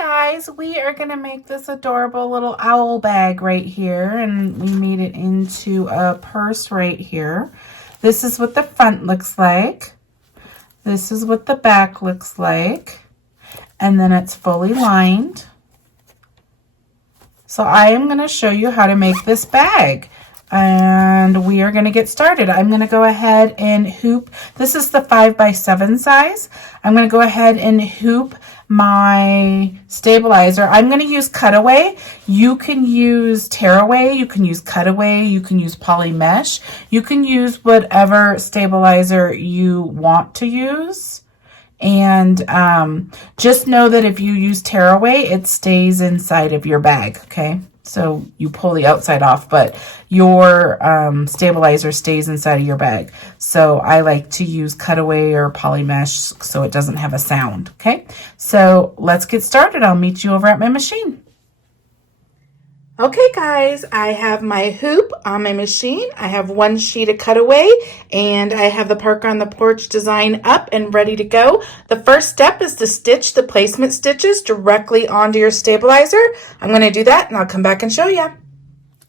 Guys, we are going to make this adorable little owl bag right here, and we made it into a purse right here. This is what the front looks like. This is what the back looks like, and then it's fully lined. So I am going to show you how to make this bag, and we are going to get started. I'm going to go ahead and hoop. This is the 5x7 size. I'm going to go ahead and hoop my stabilizer. I'm going to use cutaway. You can use tearaway, you can use cutaway, you can use poly mesh, you can use whatever stabilizer you want to use. And just know that if you use tearaway, it stays inside of your bag, okay? So you pull the outside off, but your stabilizer stays inside of your bag. So I like to use cutaway or poly mesh so it doesn't have a sound, okay? So let's get started. I'll meet you over at my machine. Okay guys, I have my hoop on my machine. I have one sheet of cutaway, and I have the Park on the Porch design up and ready to go. The first step is to stitch the placement stitches directly onto your stabilizer. I'm going to do that and I'll come back and show you.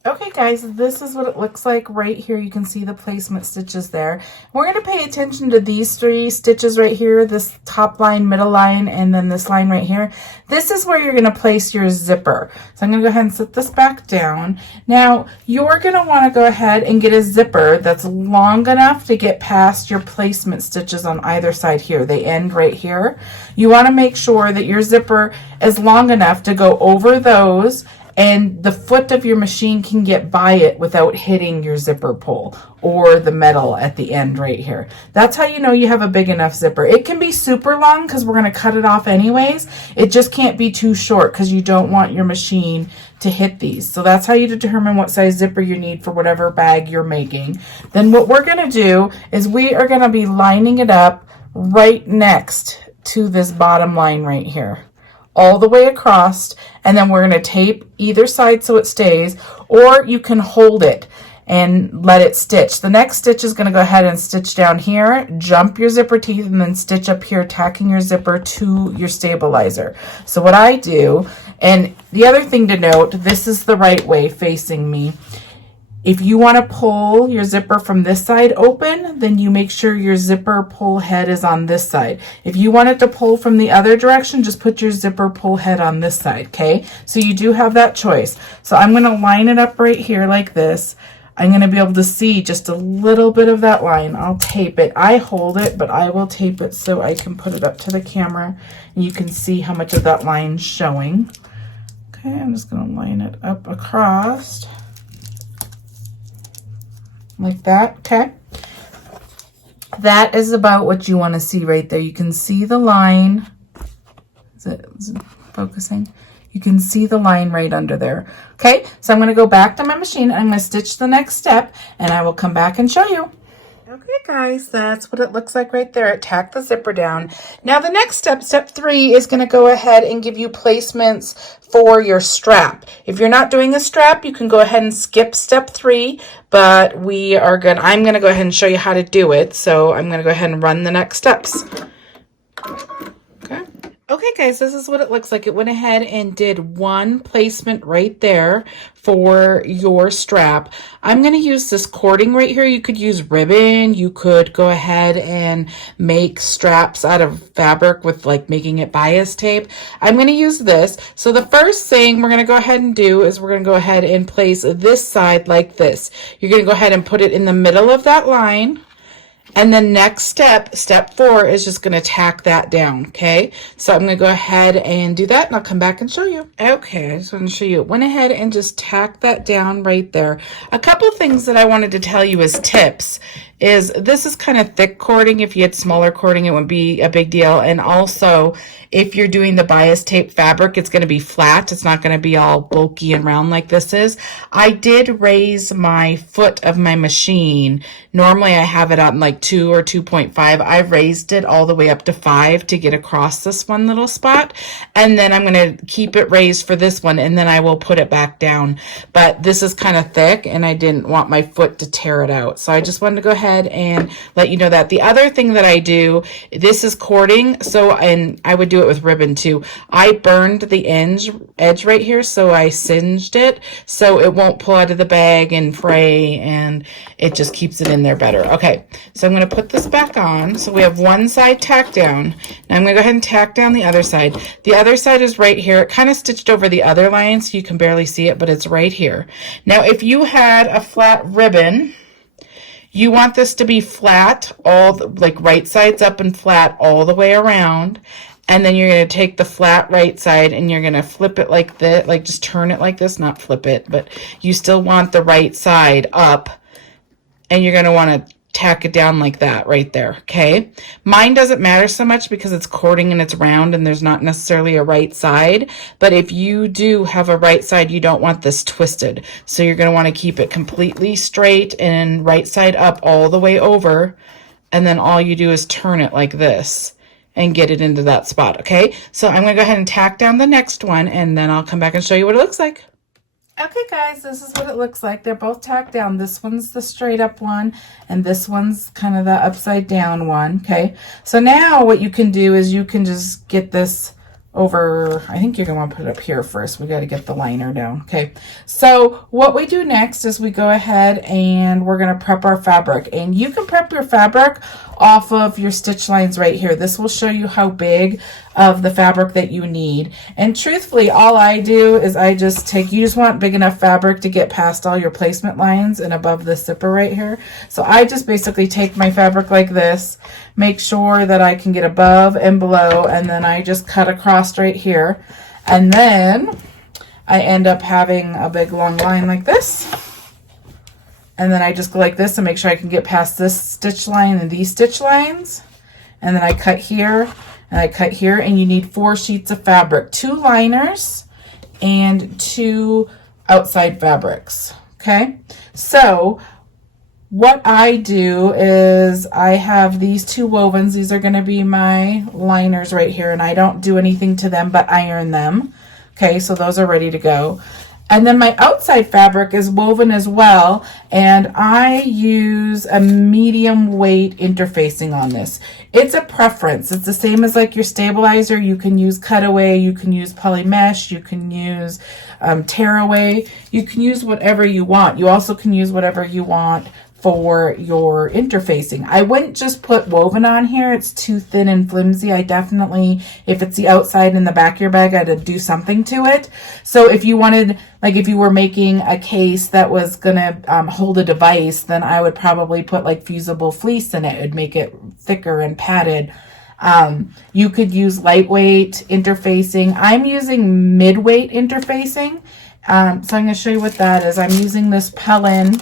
Okay guys, this is what it looks like right here. You can see the placement stitches there. We're going to pay attention to these three stitches right here, this top line, middle line, and then this line right here. This is where you're going to place your zipper. So I'm going to go ahead and set this back down. Now, you're going to want to go ahead and get a zipper that's long enough to get past your placement stitches on either side here. They end right here. You want to make sure that your zipper is long enough to go over those, and the foot of your machine can get by it without hitting your zipper pull or the metal at the end right here. That's how you know you have a big enough zipper. It can be super long because we're going to cut it off anyways. It just can't be too short because you don't want your machine to hit these. So that's how you determine what size zipper you need for whatever bag you're making. Then what we're going to do is we are going to be lining it up right next to this bottom line right here, all the way across, and then we're going to tape either side so it stays, or you can hold it and let it stitch. The next stitch is going to go ahead and stitch down here, jump your zipper teeth, and then stitch up here, tacking your zipper to your stabilizer. So what I do, and the other thing to note, this is the right way facing me. If you want to pull your zipper from this side open, then you make sure your zipper pull head is on this side. If you want it to pull from the other direction, just put your zipper pull head on this side, okay? So you do have that choice. So I'm going to line it up right here like this. I'm going to be able to see just a little bit of that line. I'll tape it. I hold it, but I will tape it so I can put it up to the camera and you can see how much of that line's showing. Okay, I'm just going to line it up across like that, okay? That is about what you want to see right there. You can see the line. Is it focusing? You can see the line right under there. Okay, so I'm going to go back to my machine. I'm going to stitch the next step, and I will come back and show you. Okay guys, that's what it looks like right there. Tack the zipper down. Now the next step, step 3, is going to go ahead and give you placements for your strap. If you're not doing a strap, you can go ahead and skip step 3, but I'm going to go ahead and show you how to do it. So I'm going to go ahead and run the next steps. Okay guys, this is what it looks like. It went ahead and did one placement right there for your strap. I'm going to use this cording right here. You could use ribbon. You could go ahead and make straps out of fabric with like making it bias tape. I'm going to use this. So the first thing we're going to go ahead and do is we're going to go ahead and place this side like this. You're going to go ahead and put it in the middle of that line. And then next step, step 4, is just going to tack that down, okay? So I'm going to go ahead and do that, and I'll come back and show you. Okay, I just want to show you. Went ahead and just tack that down right there. A couple things that I wanted to tell you as tips is this is kind of thick cording. If you had smaller cording, it wouldn't be a big deal. And also, if you're doing the bias tape fabric, it's going to be flat. It's not going to be all bulky and round like this is. I did raise my foot of my machine. Normally, I have it on like 2 or 2.5. I've raised it all the way up to 5 to get across this one little spot. And then I'm going to keep it raised for this one, and then I will put it back down. But this is kind of thick, and I didn't want my foot to tear it out. So I just wanted to go ahead ahead and let you know that. The other thing that I do, this is cording, so, and I would do it with ribbon too. I burned the edge right here, so I singed it so it won't pull out of the bag and fray, and it just keeps it in there better. Okay, so I'm going to put this back on. So we have one side tacked down. Now I'm going to go ahead and tack down the other side. The other side is right here. It kind of stitched over the other line, so you can barely see it, but it's right here. Now, if you had a flat ribbon, you want this to be flat, like right sides up and flat all the way around. And then you're going to take the flat right side and you're going to flip it like this, like just turn it like this, not flip it, but you still want the right side up, and you're going to want to tack it down like that right there. Okay, mine doesn't matter so much because it's cording and it's round and there's not necessarily a right side, but if you do have a right side, you don't want this twisted, so you're going to want to keep it completely straight and right side up all the way over, and then all you do is turn it like this and get it into that spot. Okay, so I'm going to go ahead and tack down the next one, and then I'll come back and show you what it looks like. Okay guys, this is what it looks like. They're both tacked down. This one's the straight up one, and this one's kind of the upside down one. Okay, so now what you can do is you can just get this over, I think you're going to want to put it up here first. We got to get the liner down. Okay, so what we do next is we go ahead and we're going to prep our fabric, and you can prep your fabric off of your stitch lines right here. This will show you how big of the fabric that you need, and truthfully all I do is I just take, you just want big enough fabric to get past all your placement lines and above the zipper right here. So I just basically take my fabric like this, make sure that I can get above and below, and then I just cut across right here, and then I end up having a big long line like this, and then I just go like this and make sure I can get past this stitch line and these stitch lines, and then I cut here and I cut here, and you need 4 sheets of fabric, 2 liners and 2 outside fabrics. Okay, so what I do is I have these 2 wovens. These are going to be my liners right here, and I don't do anything to them but iron them. Okay, so those are ready to go. And then my outside fabric is woven as well, and I use a medium weight interfacing on this. It's a preference. It's the same as like your stabilizer. You can use cutaway, you can use poly mesh, you can use tearaway, you can use whatever you want. You also can use whatever you want for your interfacing. I wouldn't just put woven on here. It's too thin and flimsy. I definitely, if it's the outside and the back of your bag, I'd do something to it. So if you wanted, like if you were making a case that was gonna hold a device, then I would probably put like fusible fleece in it. It'd make it thicker and padded. You could use lightweight interfacing. I'm using mid-weight interfacing. So I'm gonna show you what that is. I'm using this Pellin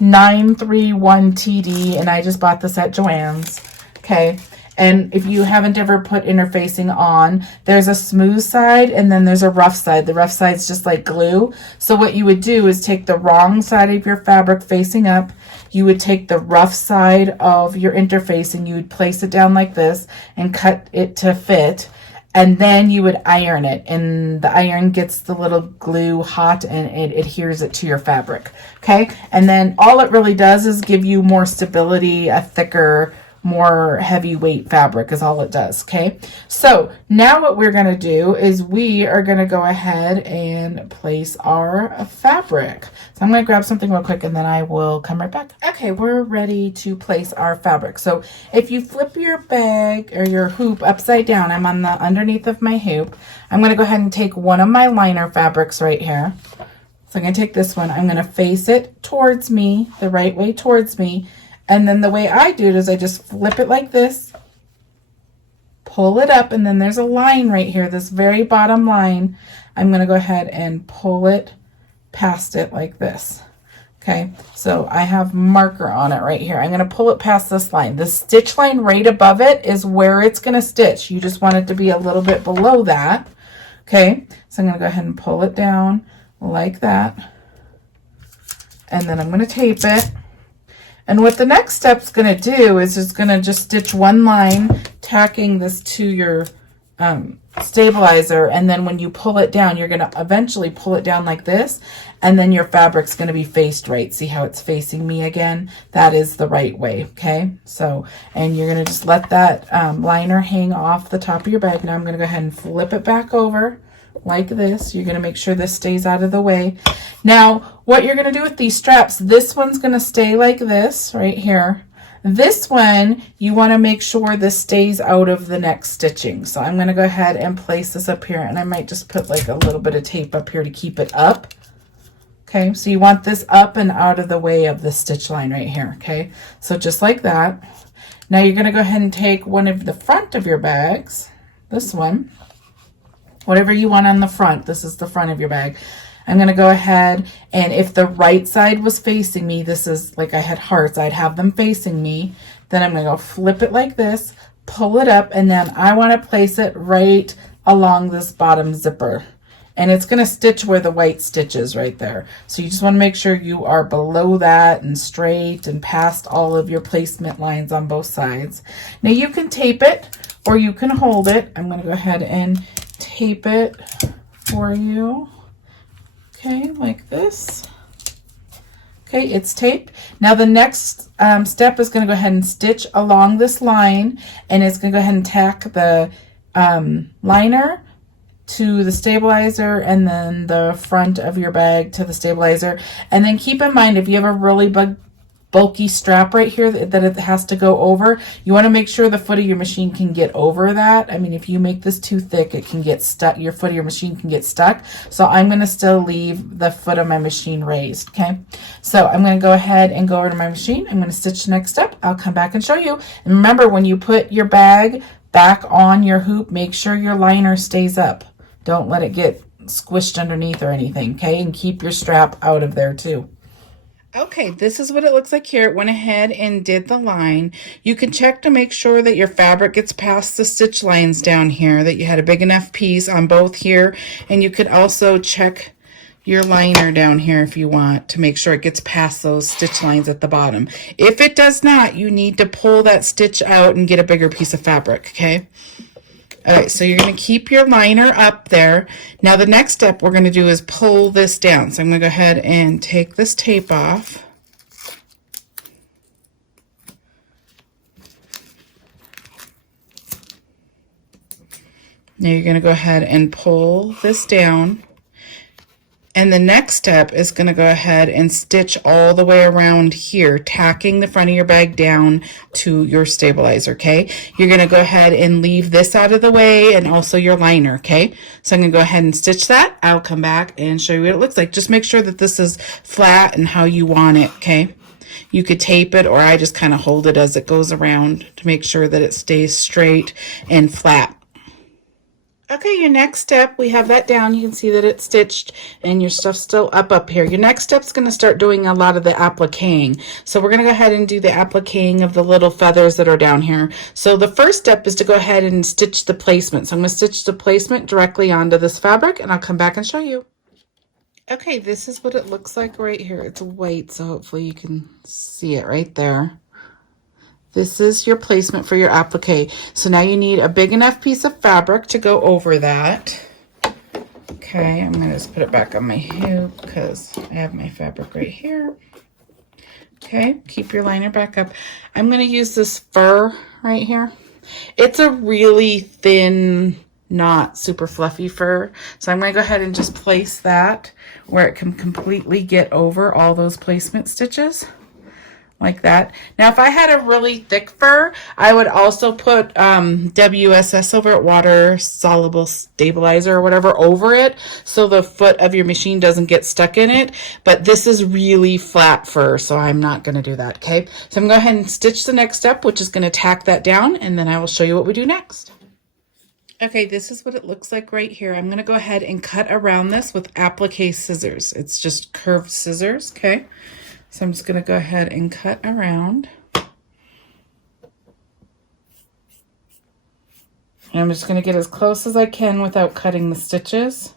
931 TD, and I just bought this at Joann's. Okay, and if you haven't ever put interfacing on, there's a smooth side and then there's a rough side. The rough side's just like glue. So what you would do is take the wrong side of your fabric facing up, you would take the rough side of your interfacing, you would place it down like this and cut it to fit, and then you would iron it, and the iron gets the little glue hot and it adheres it to your fabric. Okay, and then all it really does is give you more stability, a thicker, more heavyweight fabric is all it does. Okay, so now what we're going to do is we are going to go ahead and place our fabric. So I'm going to grab something real quick and then I will come right back. Okay, we're ready to place our fabric. So if you flip your bag or your hoop upside down, I'm on the underneath of my hoop. I'm going to go ahead and take one of my liner fabrics right here. So I'm going to take this one. I'm going to face it towards me, the right way towards me. And then the way I do it is I just flip it like this, pull it up, and then there's a line right here, this very bottom line. I'm going to go ahead and pull it past it like this. Okay, so I have marker on it right here. I'm going to pull it past this line. The stitch line right above it is where it's going to stitch. You just want it to be a little bit below that. Okay, so I'm going to go ahead and pull it down like that. And then I'm going to tape it. And what the next step's going to do is it's going to just stitch one line, tacking this to your stabilizer, and then when you pull it down, you're going to eventually pull it down like this, and then your fabric's going to be faced right. See how it's facing me again? That is the right way, okay? So, and you're going to just let that liner hang off the top of your bag. Now I'm going to go ahead and flip it back over like this. You're going to make sure this stays out of the way. Now, what you're going to do with these straps, this one's going to stay like this right here. This one, you want to make sure this stays out of the next stitching. So I'm going to go ahead and place this up here, and I might just put like a little bit of tape up here to keep it up. Okay, so you want this up and out of the way of the stitch line right here, okay? So just like that. Now you're going to go ahead and take one of the front of your bags, this one, whatever you want on the front. This is the front of your bag. I'm going to go ahead, and if the right side was facing me, this is like I had hearts, I'd have them facing me. Then I'm going to go flip it like this, pull it up, and then I want to place it right along this bottom zipper. And it's going to stitch where the white stitch is right there. So you just want to make sure you are below that and straight and past all of your placement lines on both sides. Now you can tape it or you can hold it. I'm going to go ahead and tape it for you. Okay, like this. Okay, it's taped. Now the next step is going to go ahead and stitch along this line, and it's going to go ahead and tack the liner to the stabilizer and then the front of your bag to the stabilizer. And then keep in mind, if you have a really bulky strap right here that it has to go over, you want to make sure the foot of your machine can get over that. I mean, if you make this too thick, it can get stuck. Your foot of your machine can get stuck. So I'm going to still leave the foot of my machine raised, okay? So I'm going to go ahead and go over to my machine. I'm going to stitch the next step. I'll come back and show you. And remember, when you put your bag back on your hoop, make sure your liner stays up. Don't let it get squished underneath or anything, okay? And keep your strap out of there too. Okay, this is what it looks like here. It went ahead and did the line. You can check to make sure that your fabric gets past the stitch lines down here, that you had a big enough piece on both here. And you could also check your liner down here if you want to make sure it gets past those stitch lines at the bottom. If it does not, you need to pull that stitch out and get a bigger piece of fabric, okay? All right, so you're going to keep your liner up there. Now the next step we're going to do is pull this down. So I'm going to go ahead and take this tape off. Now you're going to go ahead and pull this down. And the next step is going to go ahead and stitch all the way around here, tacking the front of your bag down to your stabilizer, okay? You're going to go ahead and leave this out of the way and also your liner, okay? So I'm going to go ahead and stitch that. I'll come back and show you what it looks like. Just make sure that this is flat and how you want it, okay? You could tape it, or I just kind of hold it as it goes around to make sure that it stays straight and flat. Okay, your next step, we have that down. You can see that it's stitched and your stuff's still up here. Your next step's going to start doing a lot of the appliquing. So we're going to go ahead and do the appliquing of the little feathers that are down here. So the first step is to go ahead and stitch the placement. So I'm going to stitch the placement directly onto this fabric, and I'll come back and show you. Okay, this is what it looks like right here. It's white, so hopefully you can see it right there. This is your placement for your applique. So now you need a big enough piece of fabric to go over that. Okay, I'm going to just put it back on my hoop because I have my fabric right here. Okay, keep your liner back up. I'm going to use this fur right here. It's a really thin, not super fluffy fur. So I'm going to go ahead and just place that where it can completely get over all those placement stitches. Like that. Now, if I had a really thick fur, I would also put WSS over it, water soluble stabilizer or whatever, over it so the foot of your machine doesn't get stuck in it. But this is really flat fur, so I'm not going to do that, okay? So I'm going to go ahead and stitch the next step, which is going to tack that down, and then I will show you what we do next. Okay, this is what it looks like right here. I'm going to go ahead and cut around this with applique scissors. It's just curved scissors, okay? So I'm just going to go ahead and cut around. And I'm just going to get as close as I can without cutting the stitches.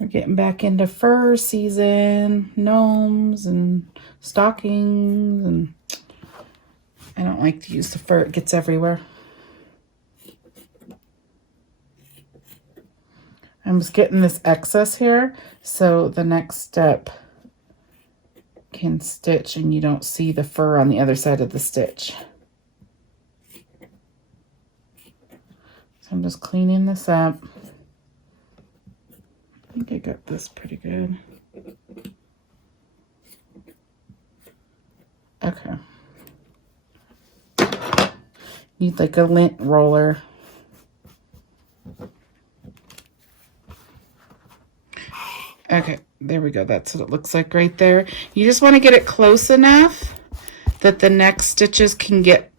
We're getting back into fur season, gnomes and stockings, and I don't like to use the fur, it gets everywhere. I'm just getting this excess here, so the next step can stitch and you don't see the fur on the other side of the stitch. So I'm just cleaning this up. I think I got this pretty good. Okay. Need like a lint roller. Okay, there we go. That's what it looks like right there. You just want to get it close enough that the next stitches can get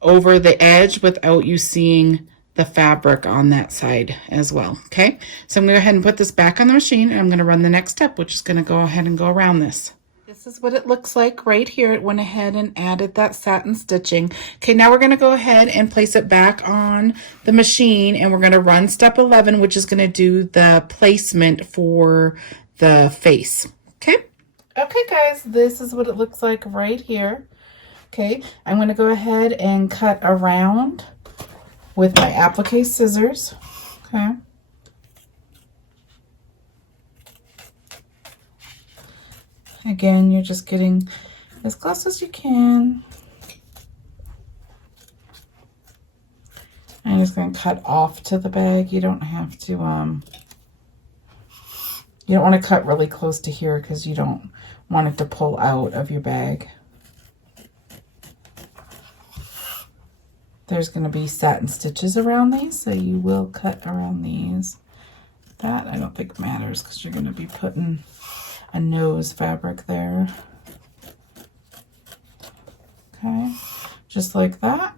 over the edge without you seeing the fabric on that side as well. Okay, so I'm going to go ahead and put this back on the machine, and I'm going to run the next step, which is going to go ahead and go around this. This is what it looks like right here. It went ahead and added that satin stitching. Okay, now we're going to go ahead and place it back on the machine, and we're going to run step 11, which is going to do the placement for the face. Okay. Okay, guys, this is what it looks like right here. Okay, I'm going to go ahead and cut around with my applique scissors. Okay. Again, you're just getting as close as you can. I'm just going to cut off to the bag. You don't have to, you don't want to cut really close to here because you don't want it to pull out of your bag. There's going to be satin stitches around these, so you will cut around these. That I don't think matters because you're going to be putting a nose fabric there. Okay, just like that.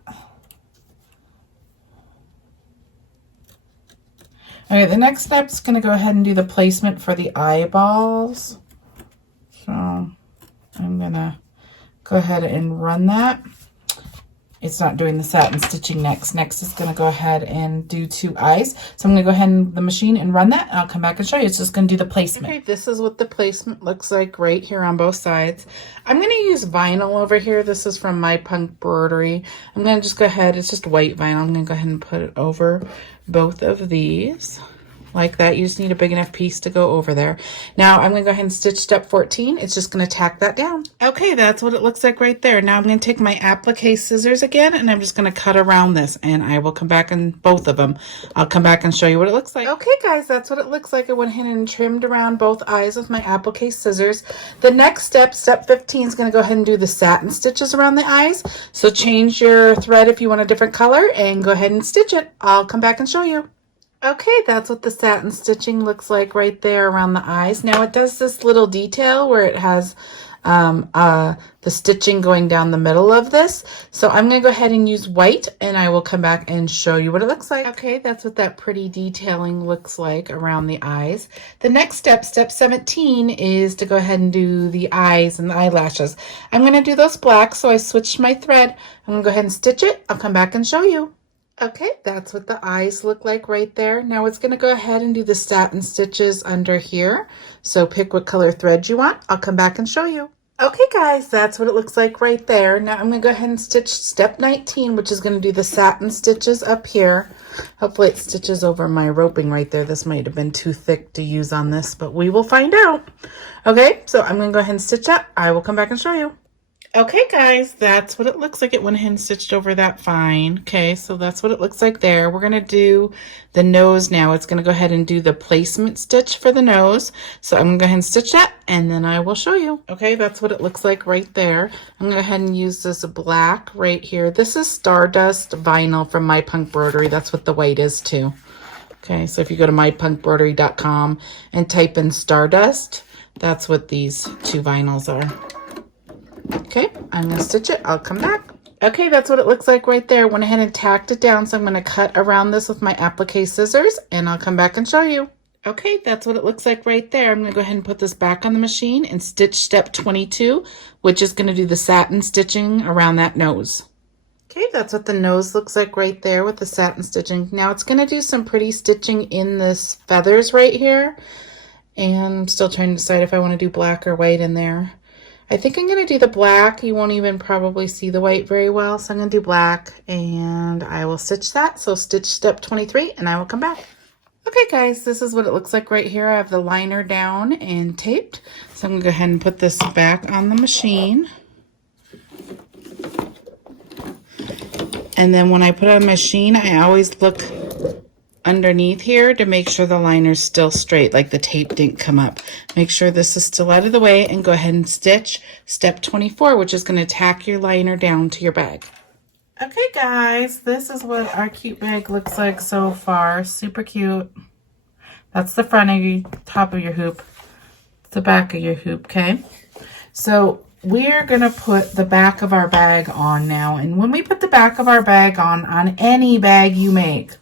Okay, the next step is going to go ahead and do the placement for the eyeballs. So I'm going to go ahead and run that. It's not doing the satin stitching next. Next is going to go ahead and do 2 eyes. So I'm going to go ahead and the machine and run that, and I'll come back and show you. It's just going to do the placement. Okay, this is what the placement looks like right here on both sides. I'm going to use vinyl over here. This is from my PUNKBROIDERY. I'm going to just go ahead. It's just white vinyl. I'm going to go ahead and put it over both of these. Like that. You just need a big enough piece to go over there. Now I'm going to go ahead and stitch step 14. It's just going to tack that down. Okay, that's what it looks like right there. Now I'm going to take my applique scissors again, and I'm just going to cut around this, and I will come back in both of them. I'll come back and show you what it looks like. Okay, guys, that's what it looks like. I went ahead and trimmed around both eyes with my applique scissors. The next step, step 15, is going to go ahead and do the satin stitches around the eyes. So change your thread if you want a different color, and go ahead and stitch it. I'll come back and show you. Okay, that's what the satin stitching looks like right there around the eyes. Now it does this little detail where it has the stitching going down the middle of this. So I'm going to go ahead and use white, and I will come back and show you what it looks like. Okay, that's what that pretty detailing looks like around the eyes. The next step, step 17, is to go ahead and do the eyes and the eyelashes. I'm going to do those black, so I switched my thread. I'm going to go ahead and stitch it. I'll come back and show you. Okay, that's what the eyes look like right there. Now it's going to go ahead and do the satin stitches under here. So pick what color thread you want. I'll come back and show you. Okay, guys, that's what it looks like right there. Now I'm going to go ahead and stitch step 19, which is going to do the satin stitches up here. Hopefully it stitches over my roping right there. This might have been too thick to use on this, but we will find out. Okay, so I'm going to go ahead and stitch up. I will come back and show you. Okay, guys, that's what it looks like. It went ahead and stitched over that fine. Okay, so that's what it looks like there. We're going to do the nose now. It's going to go ahead and do the placement stitch for the nose. So I'm going to go ahead and stitch that, and then I will show you. Okay, that's what it looks like right there. I'm going to go ahead and use this black right here. This is Stardust vinyl from my PUNKBROIDERY. That's what the white is too. Okay, so if you go to mypunkbroidery.com and type in Stardust, that's what these 2 vinyls are. Okay, I'm going to stitch it. I'll come back. Okay, that's what it looks like right there. Went ahead and tacked it down, so I'm going to cut around this with my applique scissors, and I'll come back and show you. Okay, that's what it looks like right there. I'm going to go ahead and put this back on the machine and stitch step 22, which is going to do the satin stitching around that nose. Okay, that's what the nose looks like right there with the satin stitching. Now it's going to do some pretty stitching in this feathers right here. And I'm still trying to decide if I want to do black or white in there. I think I'm going to do the black. You won't even probably see the white very well. So I'm going to do black and I will stitch that. So stitch step 23 and I will come back. Okay guys, this is what it looks like right here. I have the liner down and taped. So I'm going to go ahead and put this back on the machine. And then when I put it on the machine, I always look underneath here to make sure the liner's still straight, like the tape didn't come up. Make sure this is still out of the way and go ahead and stitch step 24, which is going to tack your liner down to your bag. Okay guys, this is what our cute bag looks like so far. Super cute. That's the front of your top of your hoop. It's the back of your hoop, okay? So we're gonna put the back of our bag on now. And when we put the back of our bag on any bag you make,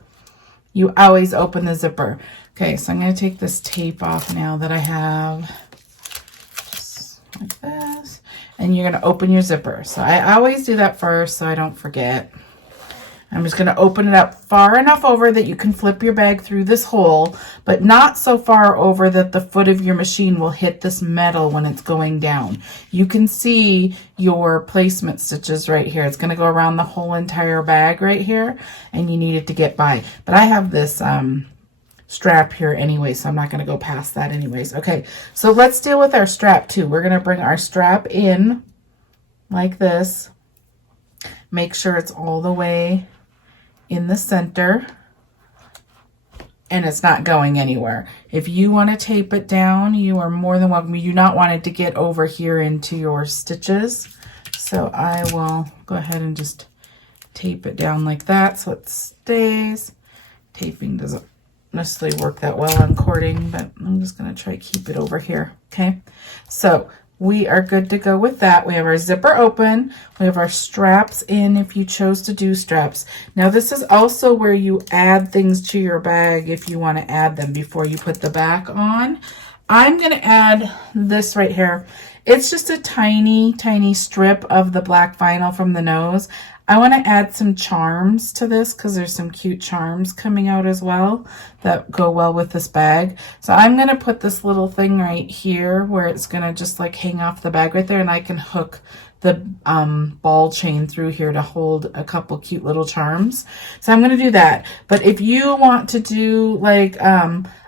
you always open the zipper. Okay, so I'm gonna take this tape off now that I have. Just like this. And you're gonna open your zipper. So I always do that first so I don't forget. I'm just gonna open it up far enough over that you can flip your bag through this hole, but not so far over that the foot of your machine will hit this metal when it's going down. You can see your placement stitches right here. It's gonna go around the whole entire bag right here, and you need it to get by. But I have this strap here anyway, so I'm not going to go past that anyways. Okay, so let's deal with our strap too. We're going to bring our strap in like this. Make sure it's all the way in the center and it's not going anywhere. If you want to tape it down, you are more than welcome. You do not want it to get over here into your stitches. So I will go ahead and just tape it down like that so it stays. Taping doesn't necessarily work that well on cording, but I'm just going to try to keep it over here. Okay, so we are good to go with that. We have our zipper open. We have our straps in if you chose to do straps. Now this is also where you add things to your bag if you want to add them before you put the back on. I'm going to add this right here. It's just a tiny strip of the black vinyl from the nose. I want to add some charms to this because there's some cute charms coming out as well that go well with this bag. So I'm going to put this little thing right here where it's going to just like hang off the bag right there, and I can hook the ball chain through here to hold a couple cute little charms. So I'm going to do that. But if you want to do like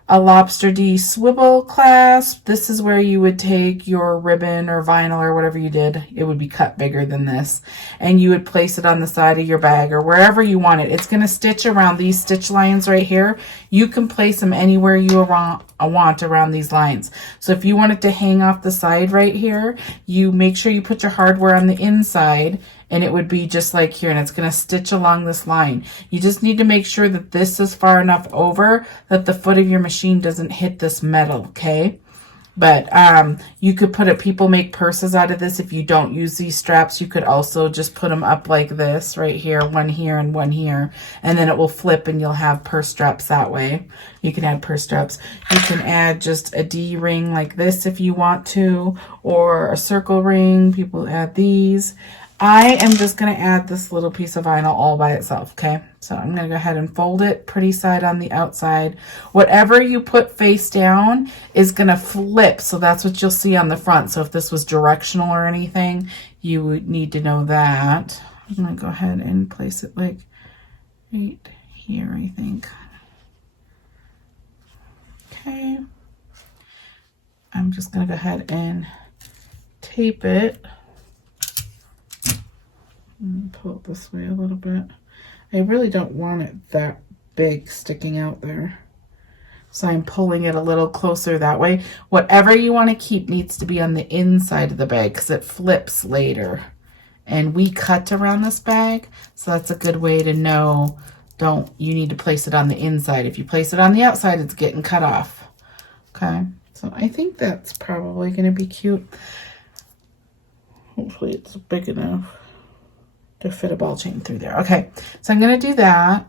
a lobster D swivel clasp, this is where you would take your ribbon or vinyl or whatever you did. It would be cut bigger than this, and you would place it on the side of your bag or wherever you want it. It's going to stitch around these stitch lines right here. You can place them anywhere you want around these lines. So if you want it to hang off the side right here, you make sure you put your hardware on the inside, and it would be just like here, and it's going to stitch along this line. You just need to make sure that this is far enough over that the foot of your machine doesn't hit this metal, okay? But you could put it, people make purses out of this. If you don't use these straps, you could also just put them up like this right here, one here and one here, and then it will flip and you'll have purse straps that way. You can add purse straps. You can add just a D ring like this if you want to, or a circle ring. People add these. I am just going to add this little piece of vinyl all by itself, okay? So I'm going to go ahead and fold it pretty side on the outside. Whatever you put face down is going to flip, so that's what you'll see on the front. So if this was directional or anything, you would need to know that. I'm going to go ahead and place it like right here, I think. Okay. I'm just going to go ahead and tape it. Pull it this way a little bit. I really don't want it that big sticking out there, so I'm pulling it a little closer that way. Whatever you want to keep needs to be on the inside of the bag because it flips later, and we cut around this bag, so that's a good way to know. You need to place it on the inside. If you place it on the outside, it's getting cut off. Okay, so I think that's probably going to be cute. Hopefully it's big enough to fit a ball chain through there. Okay, so I'm going to do that.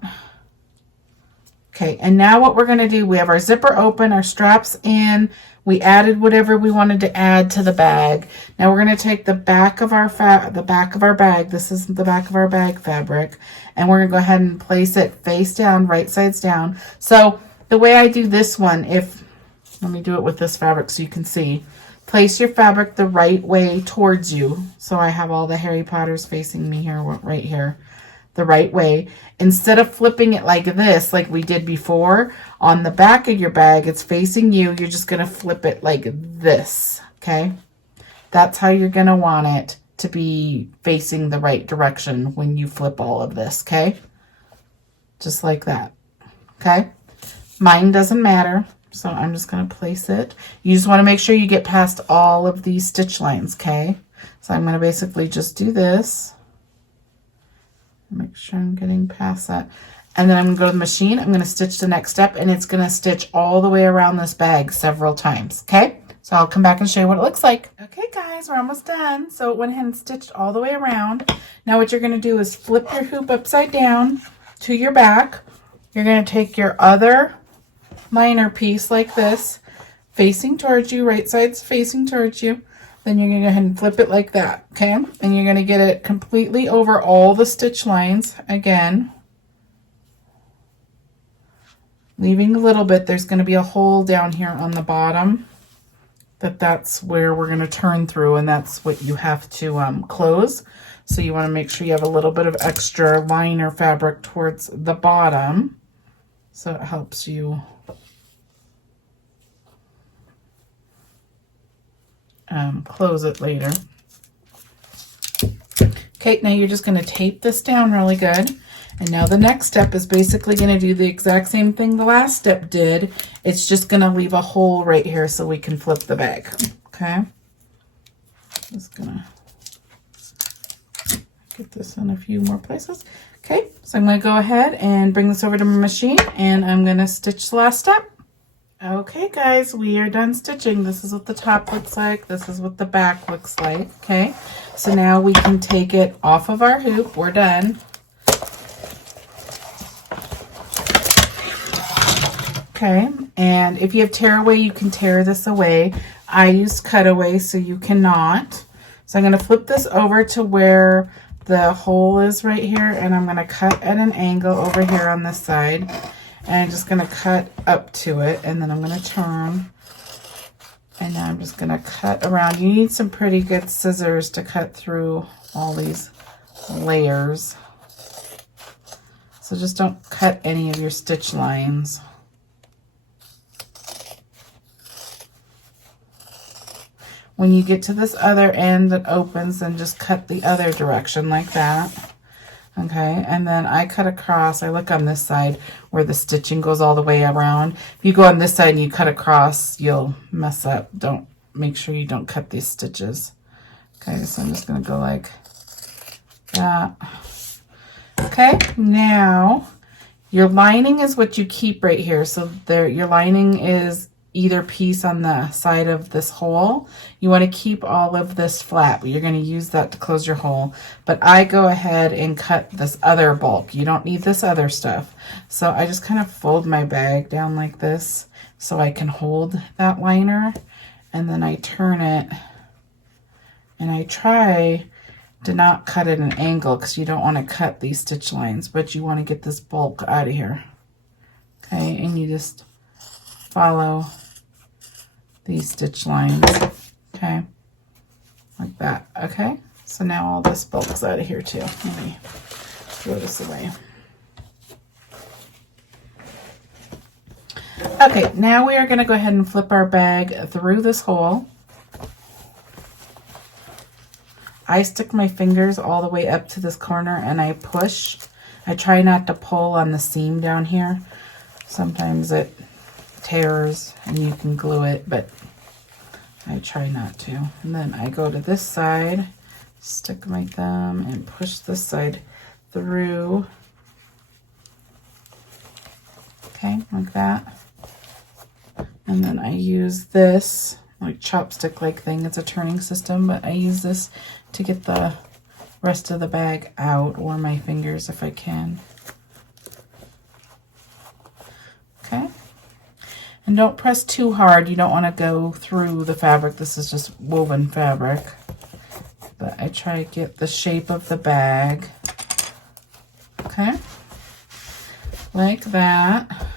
Okay, and now what we're going to do, we have our zipper open, our straps in, we added whatever we wanted to add to the bag. Now we're going to take the back of our bag, this is the back of our bag fabric, and we're going to go ahead and place it face down, right sides down. So the way I do this one, if Let me do it with this fabric so you can see. Place your fabric the right way towards you. So I have all the Harry Potters facing me here, right here, the right way. Instead of flipping it like this, like we did before, on the back of your bag, it's facing you. You're just going to flip it like this, okay? That's how you're going to want it to be facing the right direction when you flip all of this, okay? Just like that, okay? Mine doesn't matter, so I'm just going to place it. You just want to make sure you get past all of these stitch lines, okay? So I'm going to basically just do this. Make sure I'm getting past that. And then I'm going to go to the machine. I'm going to stitch the next step, and it's going to stitch all the way around this bag several times, okay? So I'll come back and show you what it looks like. Okay, guys, we're almost done. So it went ahead and stitched all the way around. Now what you're going to do is flip your hoop upside down to your back. You're going to take your other liner piece like this, facing towards you, right side's facing towards you. Then you're going to go ahead and flip it like that, okay? And you're going to get it completely over all the stitch lines again. Leaving a little bit, there's going to be a hole down here on the bottom. That's where we're going to turn through, and that's what you have to close. So you want to make sure you have a little bit of extra liner fabric towards the bottom, so it helps you close it later. Okay, now you're just going to tape this down really good. And now the next step is basically going to do the exact same thing the last step did. It's just going to leave a hole right here so we can flip the bag. Okay. Just going to get this in a few more places. Okay, so I'm going to go ahead and bring this over to my machine, and I'm going to stitch the last step. Okay, guys, we are done stitching. This is what the top looks like. This is what the back looks like. Okay, so now we can take it off of our hoop. We're done. Okay, and if you have tearaway, you can tear this away. I used cutaway, so you cannot. So I'm going to flip this over to where the hole is right here, and I'm going to cut at an angle over here on this side. And I'm just going to cut up to it, and then I'm going to turn. And now I'm just going to cut around. You need some pretty good scissors to cut through all these layers. So just don't cut any of your stitch lines. When you get to this other end that opens, then just cut the other direction like that. Okay, and then I cut across. I look on this side where the stitching goes all the way around. If you go on this side and you cut across, you'll mess up. Make sure you don't cut these stitches. Okay, so I'm just going to go like that. Okay, now your lining is what you keep right here. So there, your lining is either piece on the side of this hole. You want to keep all of this flat, but you're going to use that to close your hole. But I go ahead and cut this other bulk. You don't need this other stuff. So I just kind of fold my bag down like this so I can hold that liner, and then I turn it, and I try to not cut at an angle because you don't want to cut these stitch lines, but you want to get this bulk out of here. Okay, and you just follow these stitch lines, okay, like that. Okay, so now all this bulk's out of here too. Let me throw this away. Okay, now we are going to go ahead and flip our bag through this hole. I stick my fingers all the way up to this corner and I push. I try not to pull on the seam down here. Sometimes it tears and you can glue it, but I try not to. And then I go to this side, stick my thumb and push this side through. Okay, like that. And then I use this like chopstick like thing. It's a turning system, but I use this to get the rest of the bag out, or my fingers if I can. Okay. And don't press too hard. You don't want to go through the fabric. This is just woven fabric. But I try to get the shape of the bag. Okay. Like that.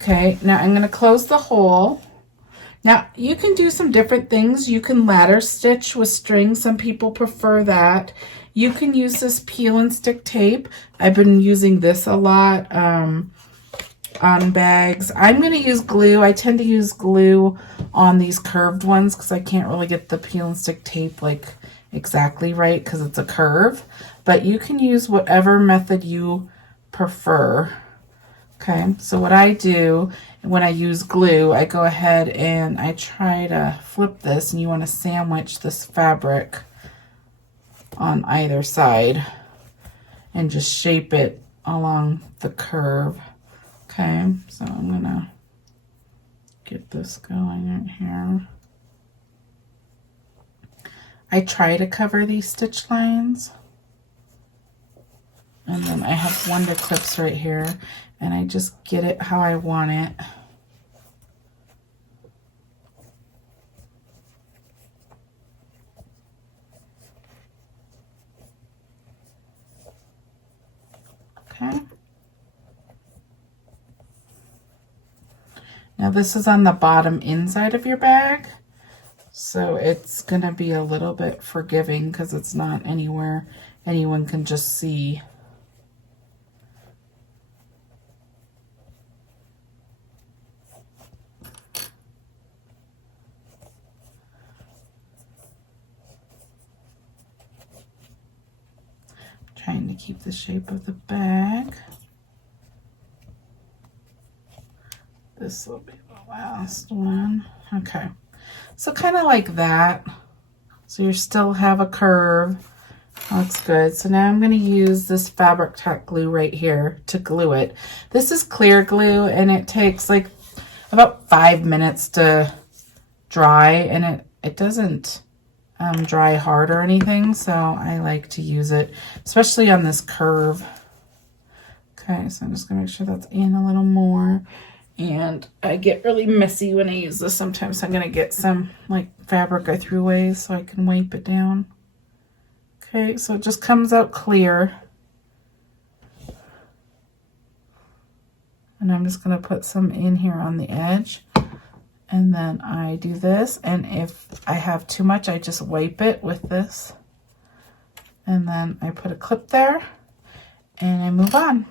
Okay, now I'm going to close the hole Now, you can do some different things. You can ladder stitch with string. Some people prefer that. You can use this peel and stick tape. I've been using this a lot on bags. I'm going to use glue. I tend to use glue on these curved ones because I can't really get the peel and stick tape like exactly right because it's a curve. But you can use whatever method you prefer. Okay, so what I do when I use glue, I go ahead and I try to flip this, and you want to sandwich this fabric on either side and just shape it along the curve. Okay, so I'm gonna get this going right here. I try to cover these stitch lines, and then I have wonder clips right here, and I just get it how I want it. Okay. Now this is on the bottom inside of your bag, so it's gonna be a little bit forgiving because it's not anywhere anyone can just see. Trying to keep the shape of the bag. This will be the last one. Okay, so kind of like that. So you still have a curve. Looks good. So now I'm going to use this fabric tack glue right here to glue it. This is clear glue, and it takes like about 5 minutes to dry, and it doesn't dry hard or anything, so I like to use it, especially on this curve. Okay, so I'm just gonna make sure that's in a little more, and I get really messy when I use this. Sometimes I'm gonna get some like fabric I threw away, so I can wipe it down. Okay, so it just comes out clear, and I'm just gonna put some in here on the edge. And then I do this, and if I have too much, I just wipe it with this. And then I put a clip there, and I move on.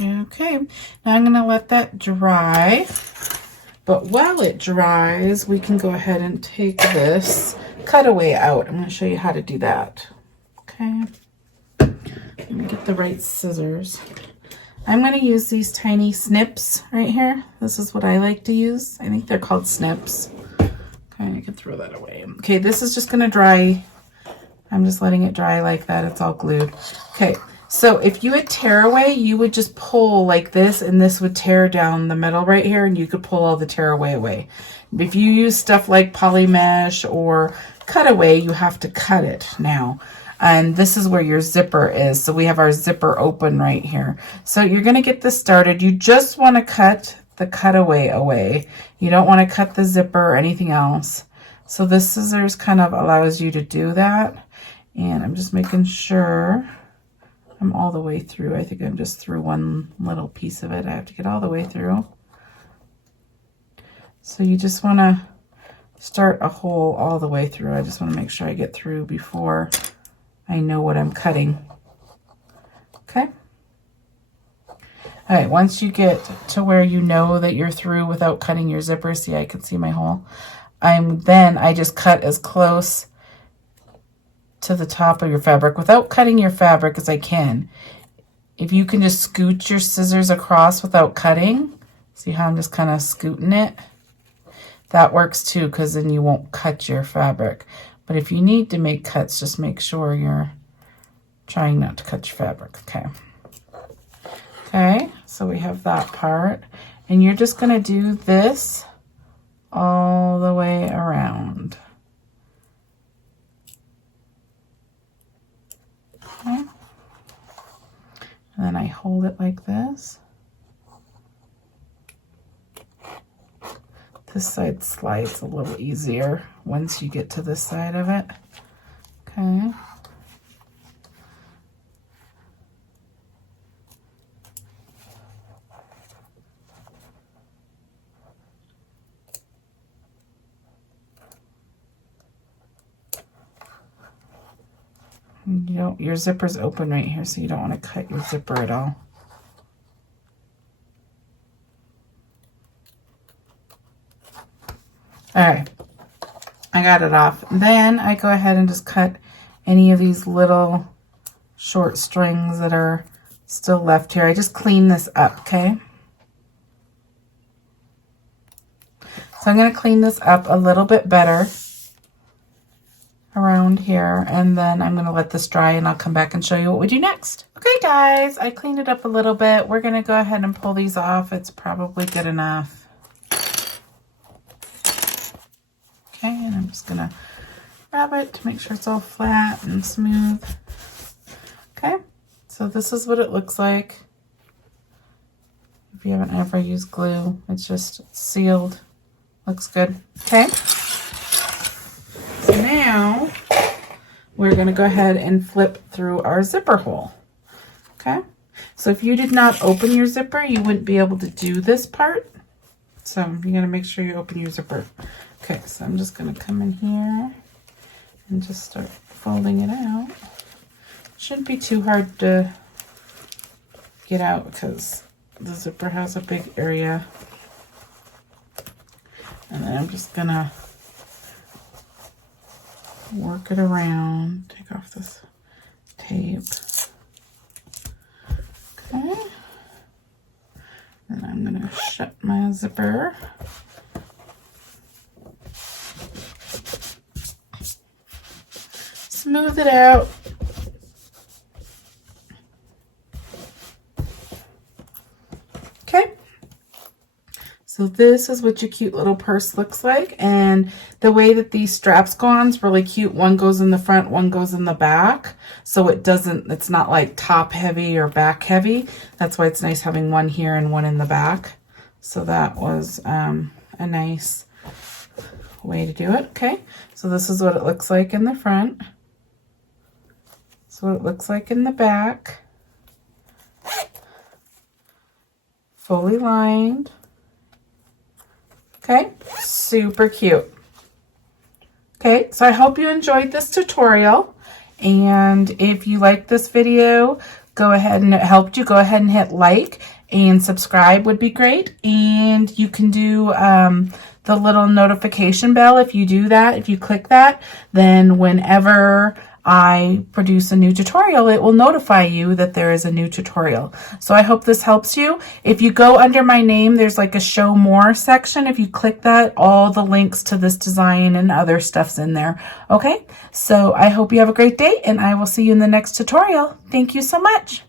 Okay, now I'm going to let that dry, but while it dries, we can go ahead and take this cutaway out. I'm going to show you how to do that. Okay, let me get the right scissors. I'm going to use these tiny snips right here. This is what I like to use. I think they're called snips. Okay, I can throw that away. Okay, this is just going to dry. I'm just letting it dry like that. It's all glued. Okay. So if you had tearaway, you would just pull like this, and this would tear down the metal right here, and you could pull all the tearaway away. If you use stuff like poly mesh or cutaway, you have to cut it now. And this is where your zipper is. So we have our zipper open right here. So you're going to get this started. You just want to cut the cutaway away. You don't want to cut the zipper or anything else. So this scissors kind of allows you to do that. And I'm just making sure I'm all the way through. I think I'm just through one little piece of it. I have to get all the way through. So you just want to start a hole all the way through. I just want to make sure I get through before I know what I'm cutting. Okay. All right, once you get to where you know that you're through without cutting your zipper, see, I can see my hole. I just cut as close to the top of your fabric without cutting your fabric, as I can. If you can just scoot your scissors across without cutting, see how I'm just kind of scooting it? That works too, because then you won't cut your fabric. But if you need to make cuts, just make sure you're trying not to cut your fabric, okay? Okay, so we have that part. And you're just gonna do this all the way around. Okay. And then I hold it like this. This side slides a little easier once you get to this side of it. Okay. You don't, your zipper's open right here, so you don't want to cut your zipper at all. All right, I got it off. Then I go ahead and just cut any of these little short strings that are still left here. I just clean this up, okay? So I'm gonna clean this up a little bit better around here, and then I'm gonna let this dry and I'll come back and show you what we do next. Okay guys, I cleaned it up a little bit. We're gonna go ahead and pull these off. It's probably good enough. Okay, and I'm just gonna grab it to make sure it's all flat and smooth. Okay, so this is what it looks like. If you haven't ever used glue, it's just sealed. Looks good. Okay, so now we're gonna go ahead and flip through our zipper hole. Okay, so if you did not open your zipper, you wouldn't be able to do this part. So you gotta make sure you open your zipper. Okay, so I'm just gonna come in here and just start folding it out. Shouldn't be too hard to get out because the zipper has a big area. And then I'm just gonna work it around, take off this tape. Okay. And I'm gonna shut my zipper. Smooth it out. Okay. So this is what your cute little purse looks like. And the way that these straps go on is really cute. One goes in the front, one goes in the back. So it's not like top heavy or back heavy. That's why it's nice having one here and one in the back. So that was a nice way to do it. Okay. So this is what it looks like in the front. So what it looks like in the back. Fully lined. Okay, super cute. Okay, so I hope you enjoyed this tutorial. And if you like this video, go ahead and it helped you, go ahead and hit like, and subscribe would be great. And you can do the little notification bell. If you do that, if you click that, then whenever I produce a new tutorial, it will notify you that there is a new tutorial. So I hope this helps you. If you go under my name, there's like a show more section. If you click that, all the links to this design and other stuff's in there. Okay, so I hope you have a great day, and I will see you in the next tutorial. Thank you so much.